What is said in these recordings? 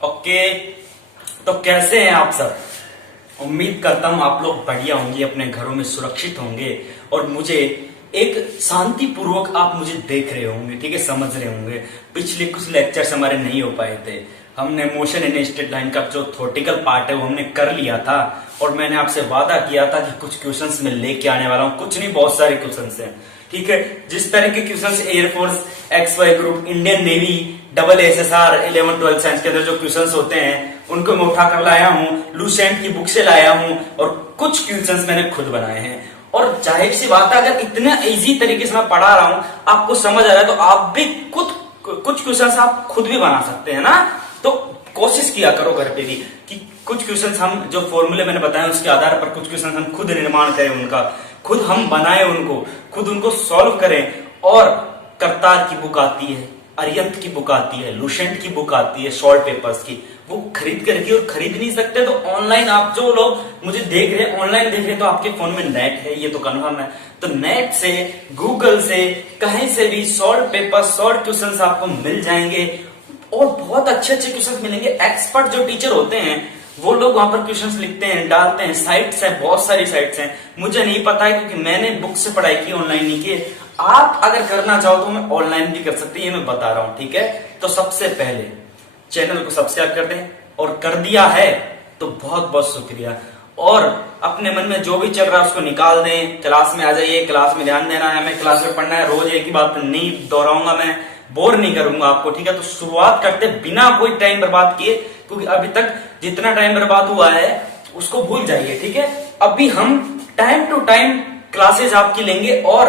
Okay, तो कैसे हैं आप सब। उम्मीद करता हूं आप लोग बढ़िया होंगे, अपने घरों में सुरक्षित होंगे और मुझे एक शांति पूर्वक आप मुझे देख रहे होंगे, ठीक है, समझ रहे होंगे। पिछले कुछ लेक्चर्स हमारे नहीं हो पाए थे, हमने मोशन इन स्ट्रेट लाइन का जो थ्योरेटिकल पार्ट है वो हमने कर लिया था और मैंने आपसे वादा किया था कि कुछ क्वेश्चंस मैं लेके आने वाला हूं। कुछ नहीं, बहुत सारे क्वेश्चंस हैं, ठीक है। जिस तरह के questions air force, XY group, Indian navy, double SSR 11-12 science के अंदर जो क्वेश्चंस होते हैं उनको मैं उठा कर लाया हूं, लूसेंट की बुक से लाया हूं और कुछ क्वेश्चंस मैंने खुद बनाए हैं। और जाहिर सी बात है, अगर इतना इजी तरीके से मैं पढ़ा रहा हूं, आपको समझ आ रहा है, तो आप भी कुछ क्वेश्चंस आप खुद भी बना सकते हैं ना। तो कोशिश किया करो घर पे भी कि कुछ क्वेश्चंस हम जो फॉर्मूले मैंने बताए उसके आधार पर कुछ क्वेश्चंस हम खुद निर्माण करें, उनका खुद हम बनाए, खुद उनको सॉल्व करें। और करतार की बुक आती है, अरिहंत की बुक आती है, लूसेंट की बुक आती है, शॉर्ट पेपर्स की, वो खरीद कर रखिए। और खरीद नहीं सकते तो ऑनलाइन, आप जो लोग मुझे देख रहे हैं ऑनलाइन देख रहे हैं, तो आपके फोन में नेट है, ये तो कन्फर्म है। तो नेट से, गूगल से, कहीं से भी शॉर्ट पेपर, शॉर्ट क्वेश्चंस आपको मिल जाएंगे और बहुत अच्छे अच्छे क्वेश्चंस मिलेंगे। एक्सपर्ट जो टीचर होते हैं वो लोग वहां पर क्वेश्चंस लिखते हैं, डालते हैं। साइट्स है, बहुत सारी साइट्स हैं, मुझे नहीं पता है क्योंकि मैंने बुक से पढ़ाई की, ऑनलाइन नहीं की। आप अगर करना चाहो तो मैं ऑनलाइन भी कर सकते हैं, ये मैं बता रहा हूं, ठीक है। तो सबसे पहले चैनल को सब्सक्राइब कर दें और कर दिया है तो बहुत बहुत शुक्रिया। और अपने मन में जो भी चल रहा है उसको निकाल दें, क्लास में आ जाइए, क्लास में ध्यान देना है, हमें क्लास में पढ़ना है। रोज एक ही बात नहीं दोहराऊंगा, मैं बोर नहीं करूंगा आपको, ठीक है। तो शुरुआत करते बिना कोई टाइम बर्बाद किए, क्योंकि अभी तक जितना टाइम बर्बाद हुआ है उसको भूल जाइए, ठीक है। अभी हम टाइम टू टाइम क्लासेस आपकी लेंगे और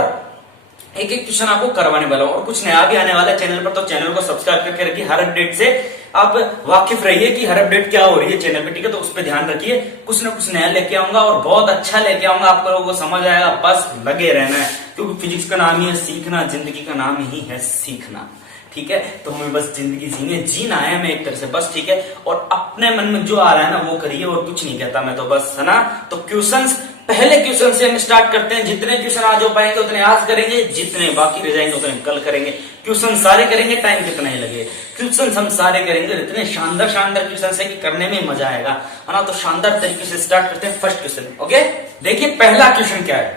एक एक क्वेश्चन आपको करवाने वाला हूं। और कुछ नया भी आने वाला है चैनल पर, तो चैनल को सब्सक्राइब करके रखिए। हर अपडेट से आप वाकिफ रहिए कि हर अपडेट क्या हो रही है चैनल पे, ठीक है। तो उस पर ध्यान रखिए, कुछ ना कुछ नया लेके आऊंगा और बहुत अच्छा लेके आऊंगा, आप लोगों को समझ आएगा। बस लगे रहना है, क्योंकि फिजिक्स का नाम ही है सीखना, जिंदगी का नाम ही है सीखना, ठीक है। तो हमें बस जिंदगी जीना है हमें एक तरह से, बस, ठीक है। और अपने मन में जो आ रहा है ना वो करिए, और कुछ नहीं कहता मैं तो, बस, है ना। तो क्वेश्चंस, पहले क्वेश्चन से हम स्टार्ट करते हैं। जितने क्वेश्चन आज हो पाएंगे उतने आज करेंगे, जितने बाकी रह जाएंगे उतने कल करेंगे। क्वेश्चन सारे करेंगे, टाइम कितना ही लगे, क्वेश्चन हम सारे करेंगे। इतने शानदार शानदार क्वेश्चन है कि करने में मजा आएगा, है ना। तो शानदार तरीके से स्टार्ट करते हैं फर्स्ट क्वेश्चन, ओके। देखिए पहला क्वेश्चन क्या है।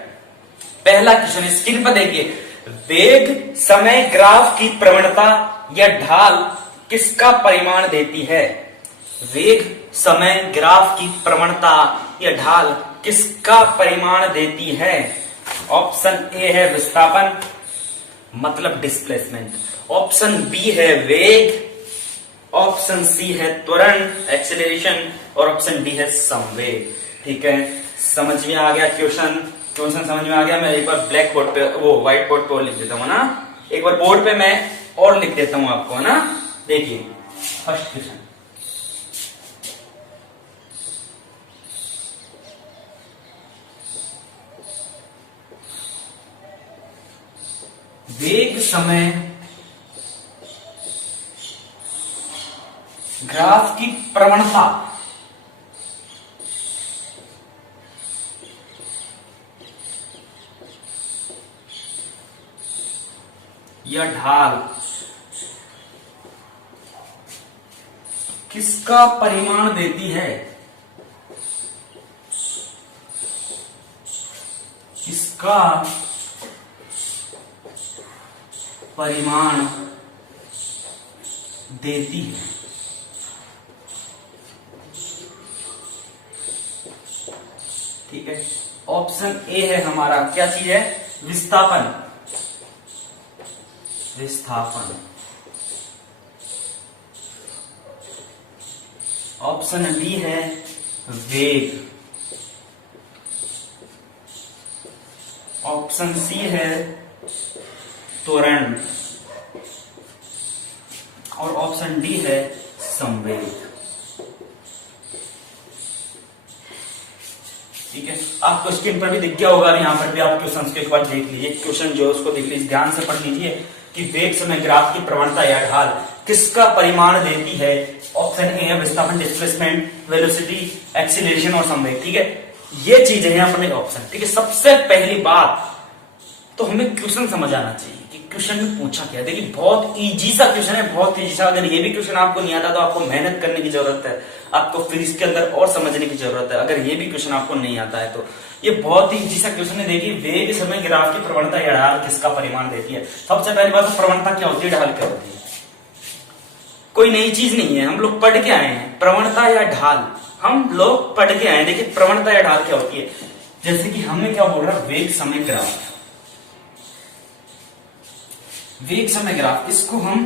पहला क्वेश्चन स्क्रीन पर देखिए, वेग समय ग्राफ की प्रवणता या ढाल किसका परिमाण देती है। वेग समय ग्राफ की प्रवणता या ढाल किसका परिमाण देती है। ऑप्शन ए है विस्थापन, मतलब डिस्प्लेसमेंट। ऑप्शन बी है वेग, ऑप्शन सी है त्वरण, एक्सेलरेशन, और ऑप्शन डी है संवेग, ठीक है। समझ में आ गया क्वेश्चन समझ में आ गया। मैं एक बार ब्लैक बोर्ड पे, वो व्हाइट बोर्ड पे और लिख देता हूं ना, एक बार बोर्ड पे मैं और लिख देता हूं आपको, है ना। देखिए फर्स्ट क्वेश्चन, वेग समय ग्राफ की प्रवणता या ढाल किसका परिमाण देती है। किसका परिमाण देती है। ठीक है, ऑप्शन ए है हमारा, क्या चीज है, विस्थापन, विस्थापन। ऑप्शन बी है वेग, ऑप्शन सी है त्वरण, और ऑप्शन डी है संवेग। ठीक है, आपको स्क्रीन पर भी दिख गया होगा, यहाँ पर भी आप क्वेश्चन को एक बार देख लीजिए। क्वेश्चन जो उसको देख लीजिए, ध्यान से पढ़ लीजिए कि वेग समय ग्राफ की प्रवणता या ढाल किसका परिमाण देती है। ऑप्शन ए है विस्थापन, डिस्प्लेसमेंट, वेलोसिटी, एक्सीलरेशन और संवेग। ठीक है, ये चीजें हैं अपने ऑप्शन। ठीक है, सबसे पहली बात तो हमें क्वेश्चन समझ आना चाहिए कि क्वेश्चन में पूछा क्या। देखिए बहुत इजी सा क्वेश्चन है, बहुत इजी सा। अगर ये भी क्वेश्चन आपको नहीं आता तो आपको मेहनत करने की जरूरत है, आपको फिर इसके अंदर और समझने की जरूरत है। अगर ये भी क्वेश्चन आपको नहीं आता है तो ये बहुत ही इजी सा क्वेश्चन है। देखिए वेग समय ग्राफ की प्रवणता या ढाल किसका परिमाण देती है। सबसे पहली बात तो प्रवणता क्या होती है, ढाल क्या होती है। कोई नई चीज नहीं है, हम लोग पढ़ के आए हैं। प्रवणता या ढाल हम लोग पढ़ के आए हैं। देखिए प्रवणता या ढाल क्या होती है, जैसे कि हमें क्या बोल रहा है, वेग समय ग्राफ। वेग समय ग्राफ, इसको हम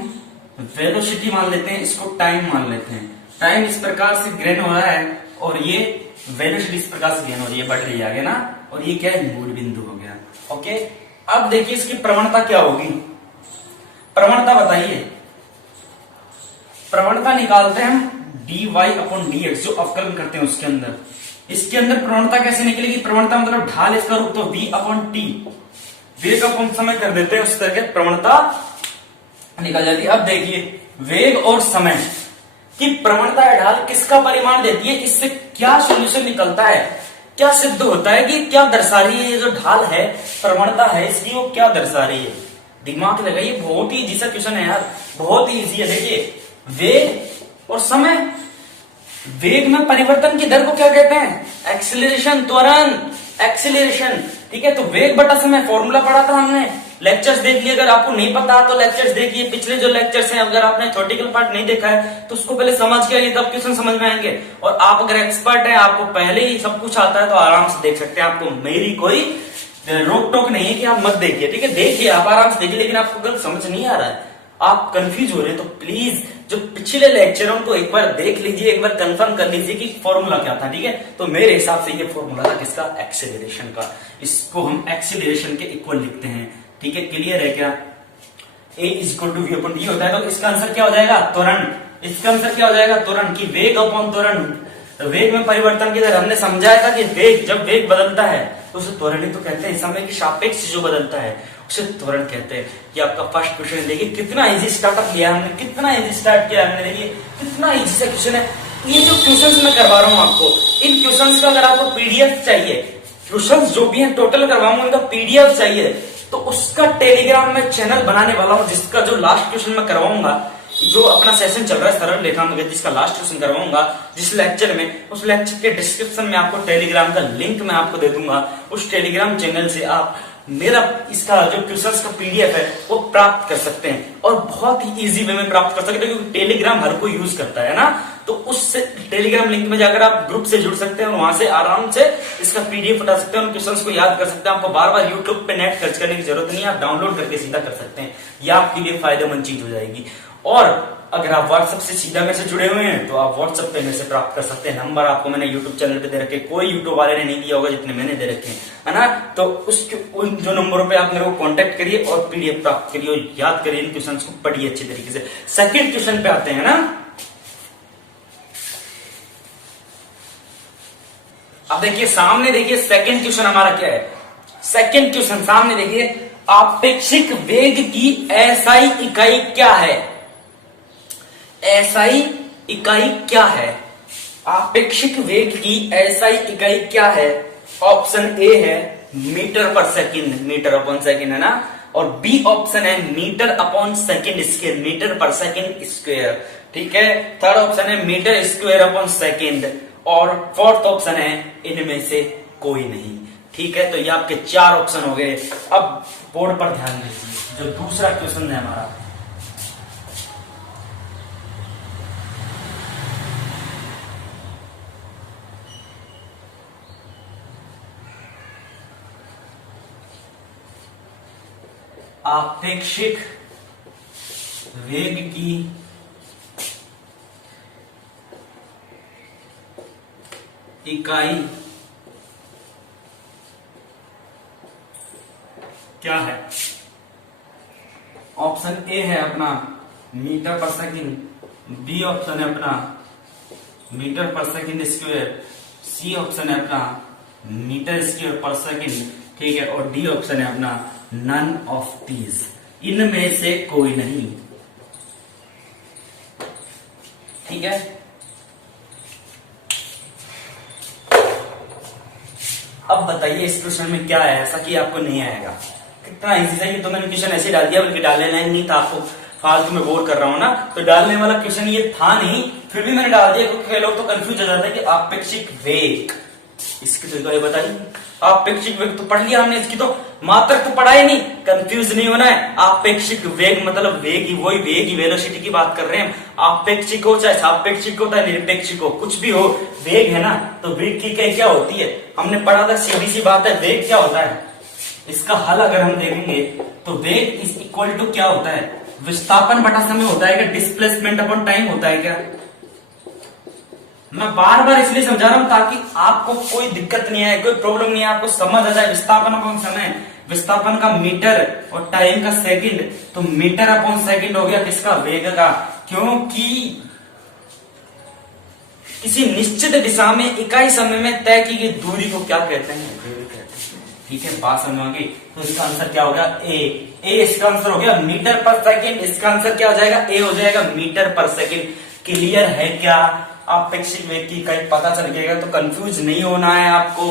वेलोसिटी मान लेते हैं, इसको टाइम मान लेते हैं। टाइम इस प्रकार से ग्रेन हो रहा है और ये वेलोसिटी इस प्रकार से गेन हो रही है, बढ़ रही है आगे ना, और ये क्या है, मूल बिंदु हो गया। ओके, अब देखिए इसकी प्रवणता क्या होगी। प्रवणता बताइए, प्रवणता निकालते हैं हम dy/dx, जो अवकलन करते हैं उसके अंदर। इसके अंदर प्रवणता कैसे निकलेगी, प्रवणता मतलब ढाल इसका रूप, तो v/t, वेग को हम समय कर देते हैं, उस तरह के प्रवणता निकल जाती है। अब देखिए वेग और समय की प्रवणता या ढाल किसका परिमाण देती है, इससे क्या सोल्यूशन निकलता है, क्या सिद्ध होता है कि क्या दर्शा रही है, ये जो ढाल है प्रवणता है इसकी, वो क्या दर्शा रही है। दिमाग लगाइए, बहुत ही इजी सा क्वेश्चन है यार, बहुत ही इजी है। देखिए वेग और समय, वेग में परिवर्तन की दर को क्या कहते हैं, एक्सीलरेशन, त्वरण, एक्सीलरेशन। ठीक है, तो वेग बटा समय फॉर्मूला पढ़ा था हमने, लेक्चर्स देख लिए। अगर आपको नहीं पता तो लेक्चर्स देखिए, पिछले जो लेक्चर्स हैं। अगर आपने थ्योरेटिकल पार्ट नहीं देखा है तो उसको पहले समझ के आइए, तब क्वेश्चन समझ में आएंगे। और आप अगर एक्सपर्ट हैं, आपको पहले ही सब कुछ आता है, तो आराम से देख सकते हैं। आपको मेरी कोई रोक टोक नहीं है कि आप मत देखिए, ठीक है, देखिए आप आराम से देखिए। लेकिन आपको अगर समझ नहीं आ रहा है, आप कंफ्यूज हो रहे हैं, तो प्लीज जो पिछले लेक्चरों को एक बार देख लीजिए, एक बार कंफर्म कर लीजिए कि फॉर्मूला क्या था। ठीक है, तो मेरे हिसाब से ये फॉर्मूला था किसका, एक्सेलरेशन का। इसको हम एक्सेलरेशन के इक्वल लिखते हैं। ठीक है, क्लियर है क्या, a = v/t होता है, तो इसका आंसर क्या हो जाएगा, त्वरण। इसका आंसर क्या हो जाएगा, त्वरण, की वेग अपॉन त्वरण। वेग में परिवर्तन की दर, हमने समझाया था कि वेग, जब वेग बदलता है तो उसे त्वरण ही तो कहते हैं। समय के सापेक्ष जो बदलता है उसे त्वरण कहते हैं। ये आपका फर्स्ट क्वेश्चन। देखिए कितना इजी स्टार्टअप लिया हमने, कितना इजी स्टार्ट किया हमने। देखिए कितना इजी सा क्वेश्चन है। ये जो क्वेश्चंस मैं करवा रहा हूँ आपको, इन क्वेश्चंस का अगर आपको पीडीएफ चाहिए, क्वेश्चंस जो भी हैं टोटल करवाऊंगा, उनका पीडीएफ चाहिए, तो उसका टेलीग्राम में चैनल बनाने वाला हूं, जिसका जो लास्ट क्वेश्चन मैं करवाऊंगा, जो अपना सेशन चल रहा है सरल रेखांकन, जिसका लास्ट क्वेश्चन करवाऊंगा जिस लेक्चर में, उस लेक्चर के डिस्क्रिप्शन में आपको टेलीग्राम का लिंक मैं आपको दे दूंगा। उस टेलीग्राम चैनल से आप मेरा इसका जो क्वेश्चंस का पीडीएफ है वो प्राप्त कर सकते हैं, और बहुत ही इजी वे में प्राप्त कर सकते हैं, क्योंकि टेलीग्राम हर कोई यूज करता है ना। तो उस टेलीग्राम लिंक में जाकर आप ग्रुप से जुड़ सकते हैं और वहां से आराम से इसका पीडीएफ उठा सकते हैं, उन क्वेश्चंस को याद कर सकते हैं। आपको बार बार यूट्यूब पे नेट खर्च करने की जरूरत नहीं है, आप डाउनलोड करके सीधा कर सकते हैं। यह आपके लिए फायदेमंद चीज हो जाएगी। और अगर आप व्हाट्सएप से सीधा मेरे से जुड़े हुए हैं तो आप व्हाट्सएप पे मेरे से प्राप्त कर सकते हैं। नंबर आपको मैंने यूट्यूब चैनल पे दे रखे, कोई यूट्यूब वाले ने नहीं दिया होगा जितने मैंने दे रखे हैं, है ना। तो उन जो नंबरों पे आप मेरे को कांटेक्ट करिए और पीडीएफ प्राप्त करिए और याद करिए, इन क्वेश्चंस को पढ़िए अच्छे तरीके से। सेकंड क्वेश्चन पे आते हैं ना। अब देखिए सामने, देखिए सेकंड क्वेश्चन हमारा क्या है। सेकंड क्वेश्चन सामने देखिए, आपेक्षिक वेग की एसआई इकाई क्या है। एसआई इकाई क्या है, आपेक्षिक वेग की एसआई इकाई क्या है। ऑप्शन ए है मीटर पर सेकंड, मीटर अपॉन सेकंड, है ना। और बी ऑप्शन है metre upon second square, metre पर सेकंड स्क्वायर। ठीक है, थर्ड ऑप्शन है मीटर स्क्वायर अपॉन सेकंड, और फोर्थ ऑप्शन है इनमें से कोई नहीं। ठीक है, तो ये आपके चार ऑप्शन हो गए। अब बोर्ड पर ध्यान दीजिए, जो दूसरा क्वेश्चन है हमारा, आपेक्षिक वेग की इकाई क्या है। ऑप्शन ए है अपना मीटर पर सेकंड, बी ऑप्शन है अपना मीटर पर सेकंड स्क्वायर, सी ऑप्शन है अपना मीटर स्क्वायर पर सेकंड, ठीक है, और डी ऑप्शन है अपना नन ऑफ दीज, इनमें से कोई नहीं। ठीक है, अब बताइए इस क्वेश्चन में क्या है ऐसा कि आपको नहीं आएगा। कितना इजी है ये, तो मैंने क्वेश्चन ऐसे डाल दिया, बल्कि डालने लायक नहीं था, आपको फालतू में बोर कर रहा हूं ना, तो डालने वाला क्वेश्चन ये था नहीं, फिर भी मैंने डाल दिया क्योंकि कई लोग तो कंफ्यूज हो जाते हैं कि आपेक्षिक वेग, इसकी तो ये बताइए, आपेक्षिक वेग तो पढ़ लिया हमने, इसकी तो मात्रक तो पढ़ा ही नहीं, कंफ्यूज नहीं होना है। आपेक्षिक वेग मतलब वेग ही, वही वेग ही, वेलोसिटी की बात कर रहे हैं। आपेक्षिक हो चाहे सापेक्षिक हो चाहे निरपेक्षिक हो, कुछ भी हो, वेग है ना, तो वेग की क्या होती है, हमने पढ़ा था, सीधी सी बात है, वेग क्या होता है, इसका हल अगर हम देखेंगे तो वेग इज इक्वल टू क्या होता है, विस्थापन बटा समय होता है क्या, डिस्प्लेसमेंट अपॉन टाइम होता है क्या। मैं बार बार इसलिए समझा रहा हूं ताकि आपको कोई दिक्कत नहीं आए, कोई प्रॉब्लम नहीं है, आपको समझ आ जाए। विस्थापन अपॉन समय, विस्थापन का मीटर और टाइम का सेकंड, तो मीटर अपॉन सेकंड हो गया किसका, वेग का, क्योंकि किसी निश्चित दिशा में इकाई समय में तय की गई दूरी को क्या कहते हैं, वेग कहते हैं। ठीक है, बात समझोगे, तो इसका आंसर क्या होगा, ए इसका आंसर हो गया मीटर पर सेकंड, इसका आंसर क्या हो जाएगा, ए हो जाएगा मीटर पर सेकंड। क्लियर है क्या, आपेक्षिक वेग की इकाई पता चल गएगा, तो कंफ्यूज नहीं होना है आपको।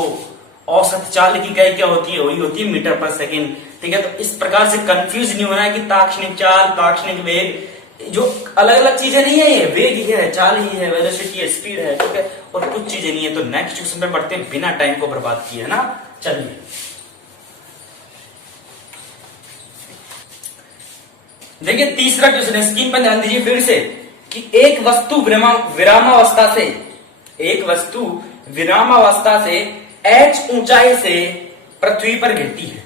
औसत चाल की इकाई क्या होती है, वही होती है मीटर पर सेकंड। ठीक है, तो इस प्रकार से कंफ्यूज नहीं होना है कि ताक्षणिक चाल, ताक्षणिक वेग, जो अलग अलग चीजें नहीं है, ये वेग ही है, चाल ही है, वेलोसिटी है, स्पीड है, ठीक है, और कुछ चीजें नहीं है। तो नेक्स्ट क्वेश्चन पे बढ़ते हैं बिना टाइम को बर्बाद किए, है ना। चलिए देखिए, तीसरा क्वेश्चन है, स्क्रीन पर ध्यान दीजिए फिर से, कि एक वस्तु विरामावस्था से, एक वस्तु विरामावस्था से h ऊंचाई से पृथ्वी पर गिरती है।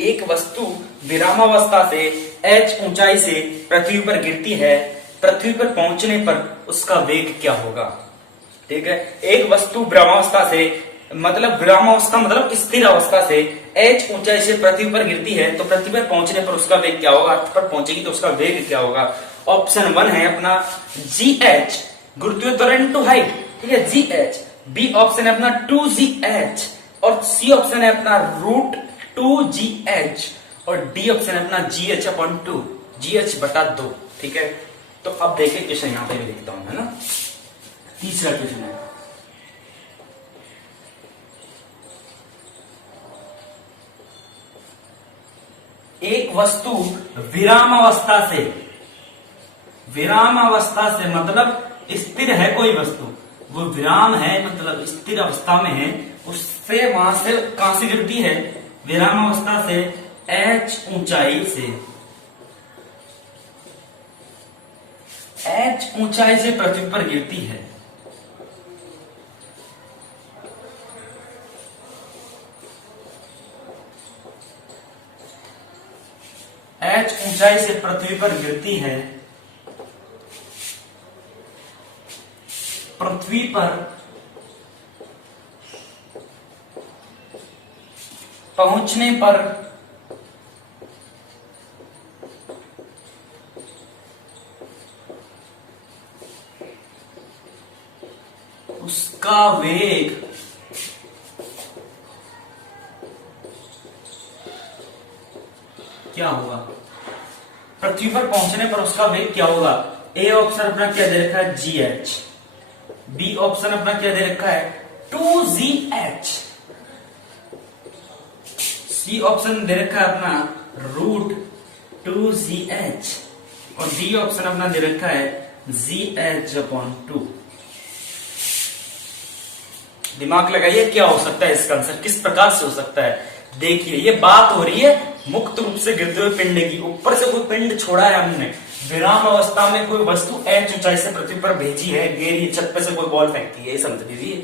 एक वस्तु विरामावस्था से h ऊंचाई से पृथ्वी पर गिरती है, पृथ्वी पर पहुंचने पर उसका वेग क्या होगा। ठीक है, एक वस्तु विरामावस्था से, मतलब विरामावस्था मतलब स्थिर अवस्था से h ऊंचाई से पृथ्वी पर गिरती है, तो पृथ्वी पर पहुंचने पर उसका वेग क्या होगा, अर्थ पर पहुंचेगी तो उसका वेग क्या होगा। ऑप्शन 1 है अपना GH, गुरुत्वीय त्वरण टू हाइट, ठीक है, GH। बी ऑप्शन है अपना 2GH, और सी ऑप्शन है अपना √2GH, और डी ऑप्शन है अपना GH/2, GH/2। ठीक है, तो अब देखिए क्वेश्चन यहां पे भी लिखता हूं, है ना। तीसरा क्वेश्चन है, एक वस्तु विरामावस्था से, विरामावस्था से मतलब स्थिर है कोई वस्तु, वो विराम है मतलब स्थिर अवस्था में है, उससे वहां से कहां से गिरती है, विरामावस्था से h ऊंचाई से, h ऊंचाई से पृथ्वी पर गिरती है। h ऊंचाई से पृथ्वी पर गिरती है, पृथ्वी पर पहुंचने पर उसका वेग क्या होगा, पृथ्वी पर पहुंचने पर उसका वेग क्या होगा। ए ऑप्शन अपना क्या दे रखा है, GH। बी ऑप्शन अपना क्या दे रखा है, 2GH। सी ऑप्शन दे रखा है अपना √2GH, और डी ऑप्शन अपना दे रखा है GH/2। दिमाग लगाइए, क्या हो सकता है इसका आंसर, किस प्रकार से हो सकता है। देखिए, ये बात हो रही है मुक्त रूप से गिरते हुए पिंड की, ऊपर से कोई पिंड छोड़ा है हमने, विराम अवस्था में कोई वस्तु h ऊंचाई से पृथ्वी पर भेजी है, गिरी, छत पे से कोई बॉल फेंकती है, ये समझ लीजिए।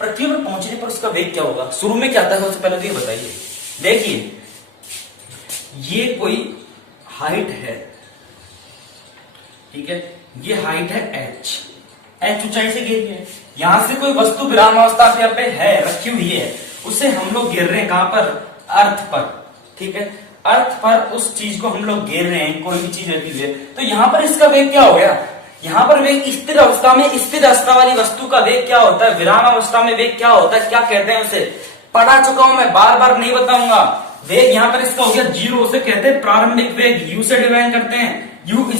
पृथ्वी पर पहुंचने पर उसका वेग क्या होगा, शुरू में क्या आता है सबसे पहले तो ये बताइए। देखिए, ये कोई हाइट है, ठीक है, ये हाइट है h ऊंचाई से गिर है, यहां से कोई वस्तु विराम अवस्था पे है, रखी हुई है, उसे हम लोग गिर रहे हैं कहां पर, अर्थ पर। ठीक है, अर्थ पर उस चीज को हम लोग गिर रहे हैं, कोई भी चीज रहती है, तो यहां पर इसका वेग क्या हो गया, यहां पर वेग स्थिर अवस्था में, स्थिर अवस्था वाली वस्तु का वेग क्या होता है, विराम अवस्था में वेग क्या होता है, क्या कहते हैं उसे, पढ़ा चुका हूं मैं, बार बार नहीं बताऊंगा। वेग यहां पर इसका हो गया 0, उसे कहते हैं प्रारंभिक वेग, u से डिवाइड करते हैं, u =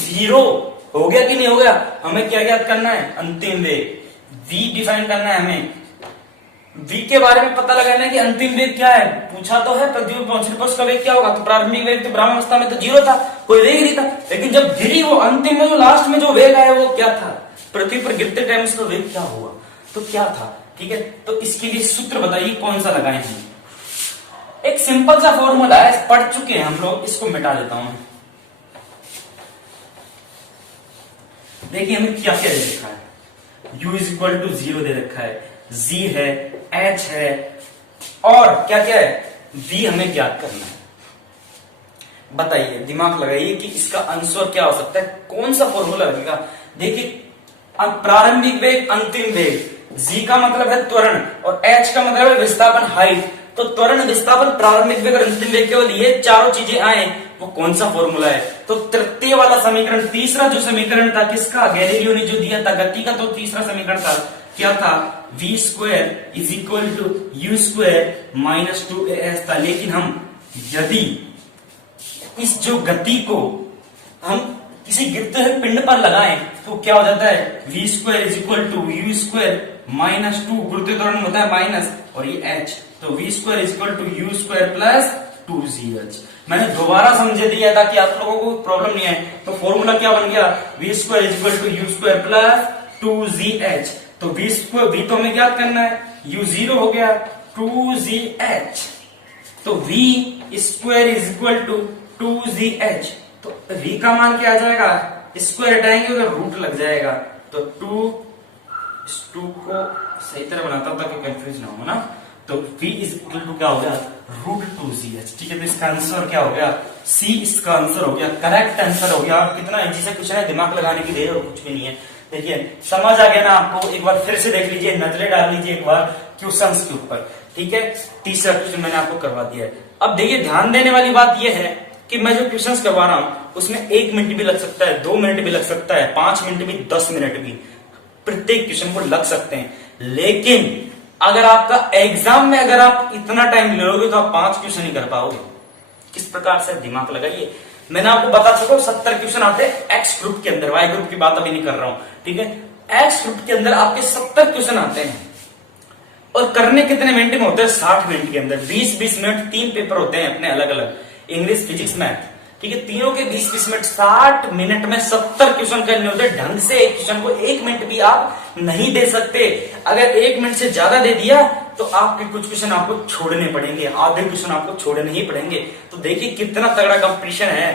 0। हो गया कि नहीं हो गया, हमें क्या याद करना है, अंतिम वेग v डिफाइन करना है हमें, v के बारे में पता लगाना है कि अंतिम वेग क्या है, पूछा तो है प्रतिबिंब पहुंचने पर उसका वेग क्या होगा, तो प्रारंभिक वेग तो ब्रह्मावस्था में तो 0 था, कोई वेग नहीं था, लेकिन जब गिरी वो अंतिम में जो लास्ट में जो वेग आया वो क्या था, पृथ्वी पर गिरते टाइम उसका वेग क्या हुआ, तो क्या था। ठीक है, तो इसके लिए सूत्र बताइए कौन सा लगाए हैं। एक सिंपल सा फॉर्मूला है, पढ़ चुके हैं हम लोग, इसको मिटा देता हूं। देखिए हमें क्या क्या दे रखा है, u इज इक्वल टू 0 दे रखा है, g है, h है, और क्या क्या है, v हमें ज्ञात करना है। बताइए, दिमाग लगाइए कि इसका आंसर क्या हो सकता है, कौन सा फॉर्मूला लगेगा। देखिए प्रारंभिक वेग, अंतिम वेग, g का मतलब है त्वरण और h का मतलब है विस्थापन हाइट, तो त्वरण, विस्थापन, प्रारंभिक वेग और अंतिम वेग, केवल ये चारों चीजें आए, वो कौन सा फॉर्मूला है, तो तृतीय वाला समीकरण, तीसरा जो समीकरण था किसका, गैलीलियो ने जो दिया था गति का, तो तीसरा समीकरण था क्या था, v square is equal to u square minus 2as था। लेकिन हम यदि इस जो गति को हम किसी गिरते हुए पिंड पर लगाएं तो क्या हो जाता है, v square is equal to u square minus 2, गुरुत्वीय त्वरण होता है माइनस, और ये h, तो v square is equal to u square plus 2gh। मैंने दोबारा समझे दिया था कि आप लोगों को प्रॉब्लम नहीं है, तो फॉर्मूला क्या बन गया, v square is equal to u square plus 2gh, तो v स्क्वायर, v तो हमें ज्ञात करना है, u 0 हो गया, 2gh, तो v square is equal to 2gh, तो v का मान क्या आ जाएगा, स्क्वायर हटाएंगे उधर रूट लग जाएगा, तो 2 को सही तरह बनाता हूं ताकि कंफ्यूज ना हो ना, तो v इज इक्वल टू क्या हो गया, रूट 2gh। ठीक है, तो इसका आंसर क्या हो गया, c इसका आंसर हो गया, करेक्ट आंसर हो गया। और कितना इजी से क्वेश्चन है, दिमाग लगाने की देर और कुछ भी नहीं है। देखिए समझ आ गया ना आपको, एक बार फिर से देख लीजिए, नजरें डाल लीजिए एक बार क्वेश्चंस के ऊपर। ठीक है, तीसरा क्वेश्चन मैंने आपको करवा दिया है। अब देखिए ध्यान देने वाली बात यह है कि मैं जो क्वेश्चंस करवा रहा हूं उसमें 1 मिनट भी लग सकता है, 2 मिनट भी लग सकता है, 5 मिनट भी, 10 मिनट भी, प्रत्येक क्वेश्चन को लग सकते हैं। लेकिन अगर आपका एग्जाम में अगर आप इतना टाइम लोगे तो आप 5 क्वेश्चन ही कर पाओगे। किस प्रकार से, दिमाग लगाइए। मैंने आपको बता सको 70 क्वेश्चन आते हैं एक्स ग्रुप के अंदर, वाई ग्रुप की बात अभी नहीं कर रहा हूं। ठीक है, एक्स ग्रुप के अंदर आपके 70 क्वेश्चन आते हैं और करने कितने मिनट में होते हैं, 60 मिनट के अंदर, 20-20 मिनट, 3 पेपर होते हैं अपने अलग अलग, इंग्लिश, फिजिक्स, मैथ। ठीक है, तीनों के 20-20 मिनट, 60 मिनट में 70 क्वेश्चन करने होते हैं। ढंग से एक क्वेश्चन को 1 मिनट भी आप नहीं दे सकते। अगर 1 मिनट से ज्यादा दे दिया तो आपके कुछ क्वेश्चन आपको छोड़ने पड़ेंगे, आधे क्वेश्चन आपको छोड़ने ही पड़ेंगे। तो देखिए कितना तगड़ा कंपटीशन है।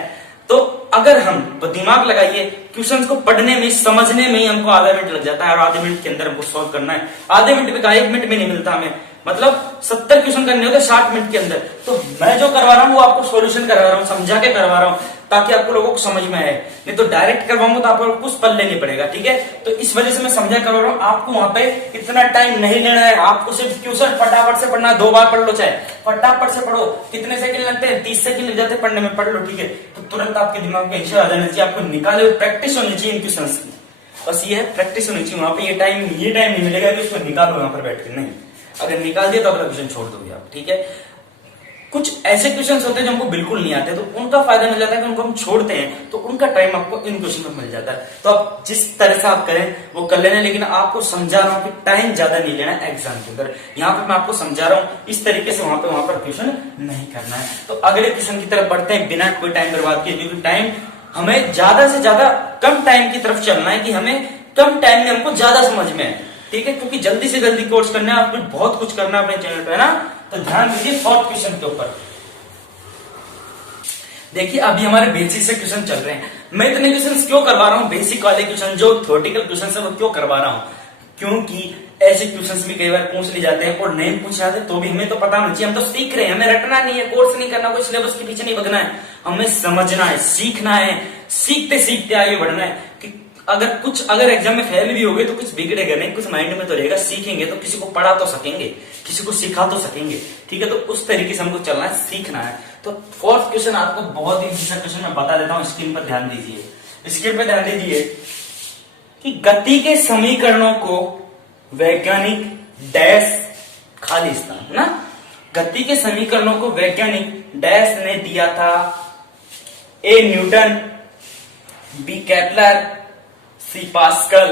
तो अगर हम दिमाग लगाइए, क्वेश्चन को पढ़ने में, समझने में ही हमको आधा मिनट लग जाता है और आधे मिनट के अंदर हमको सॉल्व करना है। आधे मिनट में 1 मिनट में नहीं मिलता हमें, मतलब 70 क्वेश्चन करने होते 60 मिनट के अंदर। तो मैं जो करवा रहा हूँ वो आपको सॉल्यूशन करवा रहा हूँ, समझा के करवा रहा हूँ, ताकि आपको लोगों को समझ में आए। नहीं तो डायरेक्ट करवाऊंगा तो आपको कुछ पल लेनी पड़ेगा। ठीक है, तो इस वजह से मैं समझा करवा रहा हूँ। आपको वहां पे इतना टाइम नहीं लेना है, आपको सिर्फ क्वेश्चन फटाफट से पढ़ना है। 2 बार पढ़ लो, चाहे फटाफट से पढ़ो। कितने सेकंड लगते हैं, 30 सेकंड लग जाते हैं पढ़ने में, पढ़ लो। ठीक है, तो तुरंत आपके दिमाग में आंसर आ जाना चाहिए। आपको निकाले प्रैक्टिस होनी चाहिए इन क्वेश्चन की, बस ये है, प्रैक्टिस होनी चाहिए। वहां पे ये टाइम नहीं मिलेगा कि उसको निकालो यहाँ पर बैठ के, नहीं। अगर निकाल दिया तो अगला क्वेश्चन छोड़ दोगे आप। ठीक है, कुछ ऐसे क्वेश्चंस होते हैं जो हमको बिल्कुल नहीं आते, तो उनका फायदा मिल जाता है कि उनको हम छोड़ते हैं तो उनका टाइम आपको इन क्वेश्चन में मिल जाता है। तो आप जिस तरह से आप करें वो कर लेना, लेकिन आपको समझा रहा हूं कि टाइम ज्यादा नहीं लेना है एग्जाम के अंदर। यहाँ पे मैं आपको समझा रहा हूँ, इस तरीके से वहां पर क्वेश्चन नहीं करना है। तो अगले क्वेश्चन की तरफ बढ़ते हैं बिना कोई टाइम बर्बाद किए, क्योंकि टाइम हमें ज्यादा से ज्यादा कम टाइम की तरफ चलना है, कि हमें कम टाइम में हमको ज्यादा समझ में है। ठीक है, क्योंकि जल्दी से जल्दी कोर्स करना है, आपको बहुत कुछ करना है अपने चैनल पे, है ना। तो ध्यान दीजिए 4th क्वेश्चन के ऊपर। देखिए अभी हमारे बेसिक से क्वेश्चन चल रहे हैं। मैं इतने क्वेश्चन क्यों करवा रहा हूँ, बेसिक वाले क्वेश्चन जो थ्योरेटिकल क्वेश्चन है वो क्यों करवा रहा हूँ, क्योंकि ऐसे क्वेश्चन भी कई बार पूछ ले जाते हैं और नहीं पूछ जाते तो भी हमें तो पता होना चाहिए। हम तो सीख रहे हैं, हमें रटना नहीं है, कोर्स नहीं करना, कोई सिलेबस के पीछे नहीं भगना है, हमें समझना है, सीखना है, सीखते सीखते आगे बढ़ना है। कि अगर एग्जाम में फेल भी हो गए तो कुछ बिगड़ेगा नहीं, कुछ माइंड में तो रहेगा। सीखेंगे तो किसी को पढ़ा तो सकेंगे, किसी को सिखा तो सकेंगे। ठीक है, तो उस तरीके से हमको चलना है, सीखना है। तो 4th क्वेश्चन आपको बहुत ही इजी क्वेश्चन मैं बता देता हूँ, स्क्रीन पर ध्यान दीजिए। स्क्रीन पर ध्यान दीजिए कि गति के समीकरणों को वैज्ञानिक डैश खाली स्थान, है ना। गति के समीकरणों को वैज्ञानिक डैश ने दिया था, A Newton, B Kepler, C Pascal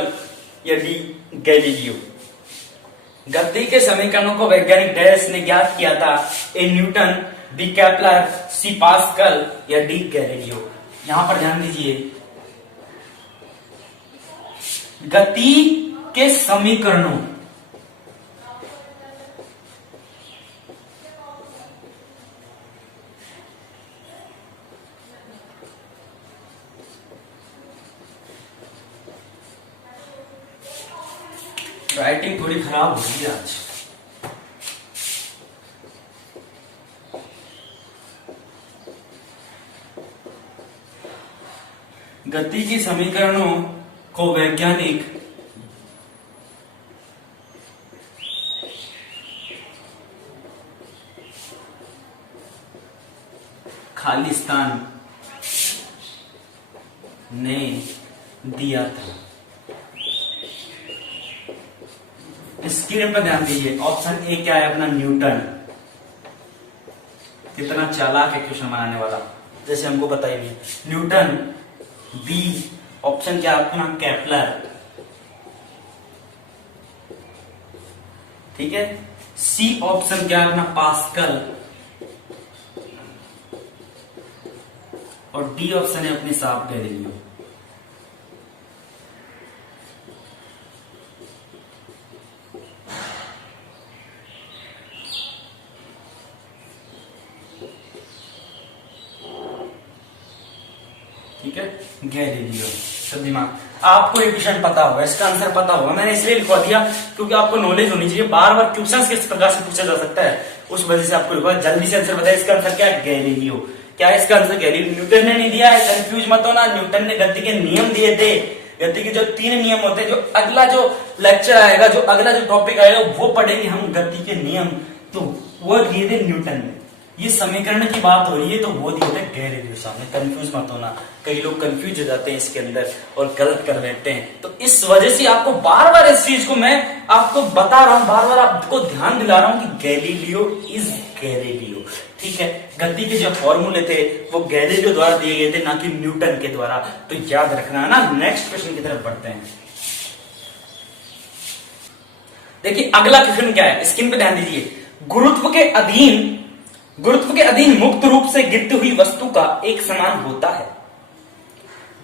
या डी गैलीलियो। गति के समीकरणों को वैज्ञानिक डैश ने ज्ञात किया था? A Newton, B Kepler, C Pascal या डी गैलीलियो। यहां पर ध्यान दीजिए, गति के समीकरणों राइटिंग थोड़ी खराब हो गई आज। गति के समीकरणों को वैज्ञानिक खालिस्तान ने दिया था। स्क्रीन पर ध्यान दीजिए, ऑप्शन ए क्या है अपना? न्यूटन। कितना चालाक है क्वेश्चन बनाने वाला, जैसे हमको बताइए। न्यूटन, बी ऑप्शन क्या अपना? केपलर, ठीक है। सी ऑप्शन क्या अपना? पास्कल, और डी ऑप्शन है अपने साहब गैलीलियो। ठीक है, गैलीलियो। सब दिमाग, आपको ये क्वेश्चन पता होगा, इसका आंसर पता होगा। मैंने इसलिए लिखवा दिया क्योंकि आपको नॉलेज होनी चाहिए। बार बार क्वेश्चंस किस प्रकार से पूछा जा सकता है, उस वजह से आपको लिखवा। जल्दी से आंसर बताया, इसका आंसर क्या है? गैलीलियो। क्या है इसका आंसर? गैलीलियो। न्यूटन ने नहीं दिया है, कंफ्यूज मत होना। न्यूटन ने गति के नियम दिए थे। गति के जो 3 नियम होते हैं, जो अगला जो लेक्चर आएगा, जो अगला जो टॉपिक आएगा, वो पढ़ेंगे हम गति के नियम। तो वो दिए थे न्यूटन ने। ये समीकरण की बात हो रही है, तो वो दिए थे गैलीलियो सामने। कंफ्यूज मत होना, कई लोग कंफ्यूज हो जाते हैं इसके अंदर और गलत कर देते हैं। तो इस वजह से आपको बार बार इस चीज को मैं आपको बता रहा हूं, बार बार आपको ध्यान दिला रहा हूं कि गैलीलियो इज गैलीलियो। ठीक है, गति के जो फॉर्मूले थे वो गैलीलियो द्वारा दिए गए थे, ना कि न्यूटन के द्वारा। तो याद रखना है ना। नेक्स्ट क्वेश्चन की तरफ बढ़ते हैं। देखिए अगला क्वेश्चन क्या है, स्क्रीन पे ध्यान दीजिए। गुरुत्व के अधीन मुक्त रूप से गिरती हुई वस्तु का एक समान होता है।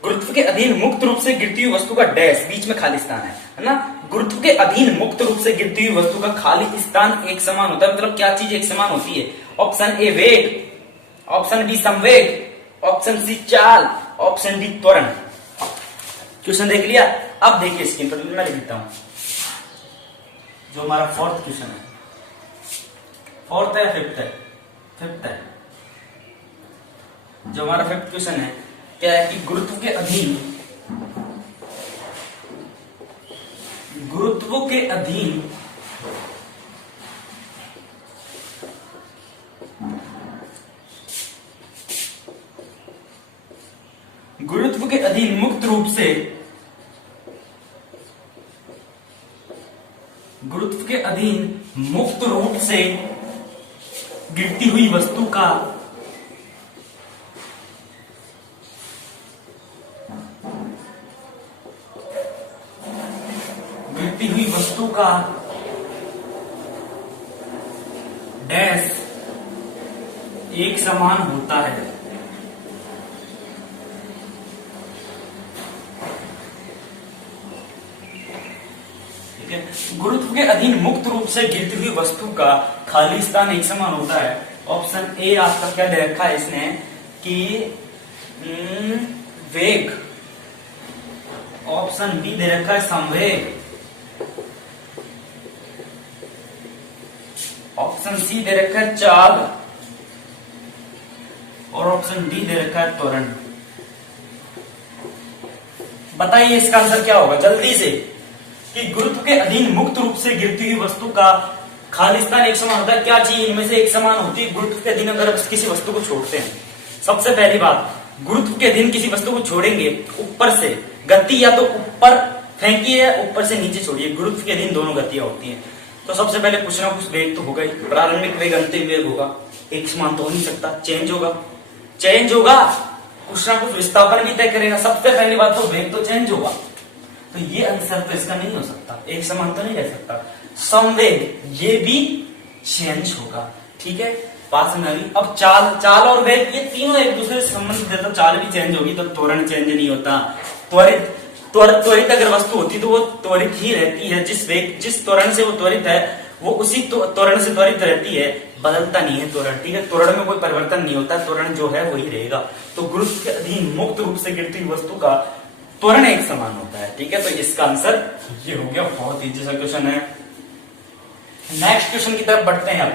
गुरुत्व के अधीन मुक्त रूप से गिरती हुई वस्तु का डैश, बीच में खाली स्थान है ना। गुरुत्व के अधीन मुक्त रूप से गिरती हुई वस्तु का खाली स्थान एक समान होता है। मतलब क्या चीज एक समान होती है? ऑप्शन ए वेग, ऑप्शन बी संवेग, ऑप्शन सी चाल, ऑप्शन डी त्वरण। क्वेश्चन देख लिया? अब देखिए स्क्रीन पर मैं लिख देता हूं जो हमारा फोर्थ क्वेश्चन है। फोर्थ है, फिफ्थ है? फिफ्थ है। जो हमारा फिफ्थ क्वेश्चन है क्या है कि गुरुत्व के अधीन गुरुत्व के अधीन मुक्त रूप से गुरुत्व के अधीन मुक्त रूप से गिरती हुई वस्तु का डैश एक समान होता है। ठीक है, गुरुत्व के अधीन मुक्त रूप से गिरती हुई वस्तु का खाली स्थान एक समान होता है। ऑप्शन ए आपका क्या दे रखा है इसने कि वेग, ऑप्शन बी दे रखा है संवेग, ऑप्शन सी दे रखा है चाल, और ऑप्शन डी दे रखा है त्वरण। बताइए इसका आंसर क्या होगा जल्दी से। कि गुरुत्व के अधीन मुक्त रूप से गिरती हुई वस्तु का खाली स्थान एक समान होता है। क्या चीज इनमें से एक समान होती है? गुरुत्व के अधीन अगर किसी वस्तु को छोड़ते हैं, सबसे पहली बात, गुरुत्व के अधीन किसी वस्तु को छोड़ेंगे ऊपर से, गति या तो ऊपर फेंकिए या ऊपर से नीचे छोड़िए, गुरुत्व के अधीन दोनों गतियां होती हैं। तो सबसे पहले कुछ ना कुछ वेग तो होगा ही, प्रारंभिक वेग अंतिम वेग होगा, एक समान तो हो नहीं सकता, चेंज होगा, कुछ ना कुछ विस्थापन भी तय करेगा। सबसे पहली बात तो वेग तो चेंज होगा। तो ये आंसर तो इसका नहीं हो सकता, एक समान तो नहीं रह सकता। संवेग ये भी चेंज होगा, ठीक है, पास में अभी। अब चाल और वेग ये तीनों एक दूसरे से संबंधित है, तो चाल भी चेंज होगी तो त्वरण चेंज नहीं होता। त्वरित अगर वस्तु होती तो वो त्वरित ही रहती है, जिस त्वरण से वो त्वरित है वो उसी त्वरण से त्वरित रहती है, बदलता नहीं है त्वरण, ठीक है, त्वरण में कोई परिवर्तन नहीं होता, त्वरण जो है वही रहेगा। तो गुरुत्व के अधीन मुक्त रूप से गिरती हुई वस्तु का त्वरण एक समान होता है, ठीक है। तो इसका आंसर ये हो गया, बहुत इजी सा क्वेश्चन है। नेक्स्ट क्वेश्चन की तरफ बढ़ते हैं।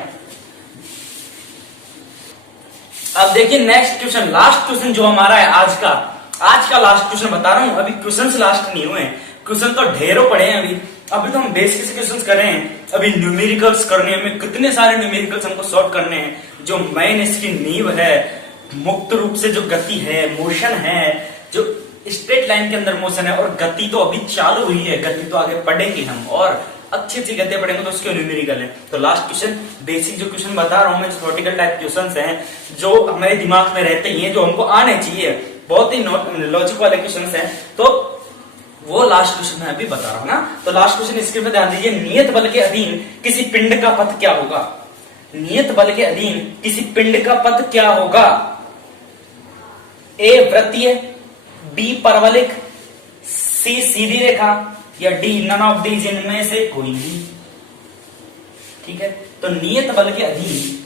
अब देखिए नेक्स्ट क्वेश्चन, लास्ट क्वेश्चन जो हमारा है आज का लास्ट क्वेश्चन बता रहा हूं। अभी क्वेश्चन लास्ट नहीं हुए, क्वेश्चन तो ढेरों पड़े हैं अभी तो हम बेसिक से क्वेश्चंस कर रहे हैं। अभी न्यूमेरिकल्स करने में कितने सारे न्यूमेरिकल्स हमको सॉल्व करने हैं, जो मेन इसकी नींव है, मुक्त रूप से जो गति है, मोशन है, जो स्ट्रेट लाइन के अंदर मोशन है, और गति तो अभी चालू हुई है, गति तो आगे पढ़ेंगे हम, और अच्छी गति पढ़ेंगे तो उसके न्यूमेरिकल है। तो लास्ट क्वेश्चन बेसिक जो क्वेश्चन बता रहा हूं मैं, थ्योरेटिकल टाइप क्वेश्चंस हैं जो हमारे दिमाग में रहते ही हैं, जो हमको आने चाहिए, बहुत ही लॉजिक वाले क्वेश्चंस हैं। तो वो लास्ट क्वेश्चन मैं अभी बता रहा हूं ना। तो लास्ट क्वेश्चन इसके ऊपर ध्यान दीजिए, नियत बल के अधीन किसी पिंड का पथ क्या होगा? नियत बल के अधीन किसी पिंड का पथ क्या होगा? ए वृत्तीय, बी परवलिक, सी सीधी रेखा, या डी नन ऑफ दीज, इनमें से कोई नहीं, ठीक है। तो नियत बल के अधीन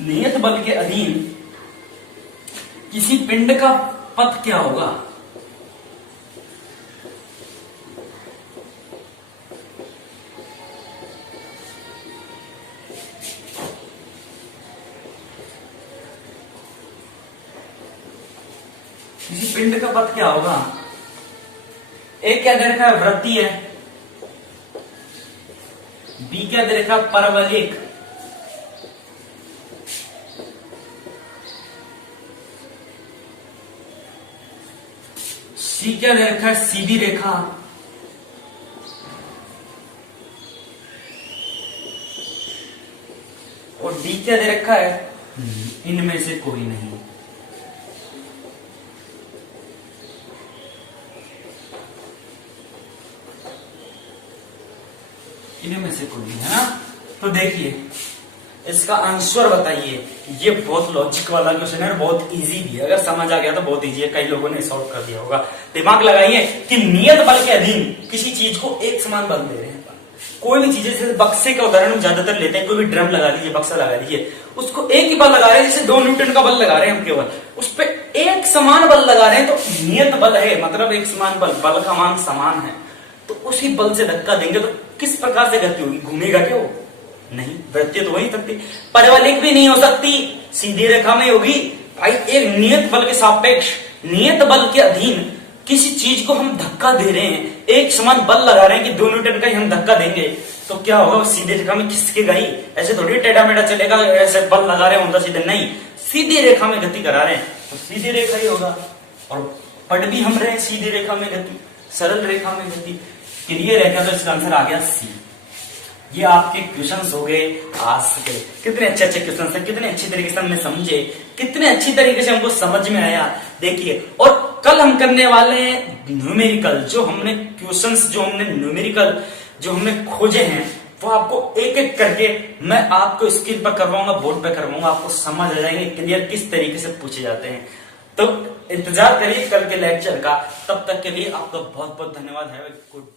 नियत बल के अधीन किसी पिंड का पथ क्या होगा? किसी पिंड का पथ क्या होगा? ए क्या दे रखा है? वृत्तीय है। बी क्या दे रखा है? परवलिक। सी क्या दे रखा है? सीधी रेखा। और डी क्या दे रखा है? इनमें से कोई नहीं। इनमें से कोई नहीं है ना। तो देखिए इसका आंसर बताइए। ये बहुत लॉजिक वाला क्वेश्चन है, बहुत इजी भी है, अगर समझ आ गया तो बहुत इजी है, कई लोगों ने सॉल्व कर दिया होगा। दिमाग लगाइए कि नियत बल के अधीन किसी चीज को एक समान बल दे रहे हैं। कोई भी चीज, जैसे बक्से का उदाहरण हम ज्यादातर लेते हैं, कोई भी ड्रम लगा लीजिए, बक्सा लगा लीजिए, उसको एक ही बल लगा रहे हैं, जैसे 2 न्यूटन का बल लगा रहे हैं हम, केवल उस पर एक समान बल लगा रहे हैं, तो नियत बल है, मतलब एक समान बल का मान समान है, तो उसी बल से धक्का देंगे तो किस प्रकार से गति होगी? घूमेगा क्या वो? नहीं। वृत्तीय तो वही सकती, परवलिक भी नहीं हो सकती, सीधी रेखा में होगी। भाई एक नियत बल के सापेक्ष, नियत बल के अधीन किसी चीज को हम धक्का दे रहे हैं, एक समान बल लगा रहे हैं कि 2 न्यूटन का ही हम धक्का देंगे, तो क्या होगा? वो सीधी रेखा में खिसकेगा ही, ऐसे थोड़ी टेढ़ा मेढ़ा चलेगा, ऐसे बल लगा रहे हैं सीधे, नहीं, सीधी रेखा में गति करा रहे हैं तो सीधी रेखा ही होगा। और पढ़ भी हम रहे हैं सीधी रेखा में गति, सरल रेखा में गति, क्लियर है क्या? तो इसका आंसर आ गया सी। ये आपके क्वेश्चंस हो गए आज के। कितने अच्छे अच्छे क्वेश्चंस हैं, कितने अच्छी तरीके से हमने समझे, कितने अच्छी तरीके से हमको समझ में आया। देखिए, और कल हम करने वाले हैं न्यूमेरिकल, जो हमने क्वेश्चंस, जो हमने न्यूमेरिकल जो हमने खोजे हैं, वो आपको एक एक करके मैं आपको स्क्रीन पर करवाऊंगा, बोर्ड पर करवाऊंगा, आपको समझ आ जाएंगे क्लियर किस तरीके से पूछे जाते हैं। तो इंतजार करिए कल के लेक्चर का। तब तक के लिए आपका बहुत बहुत धन्यवाद है। गुड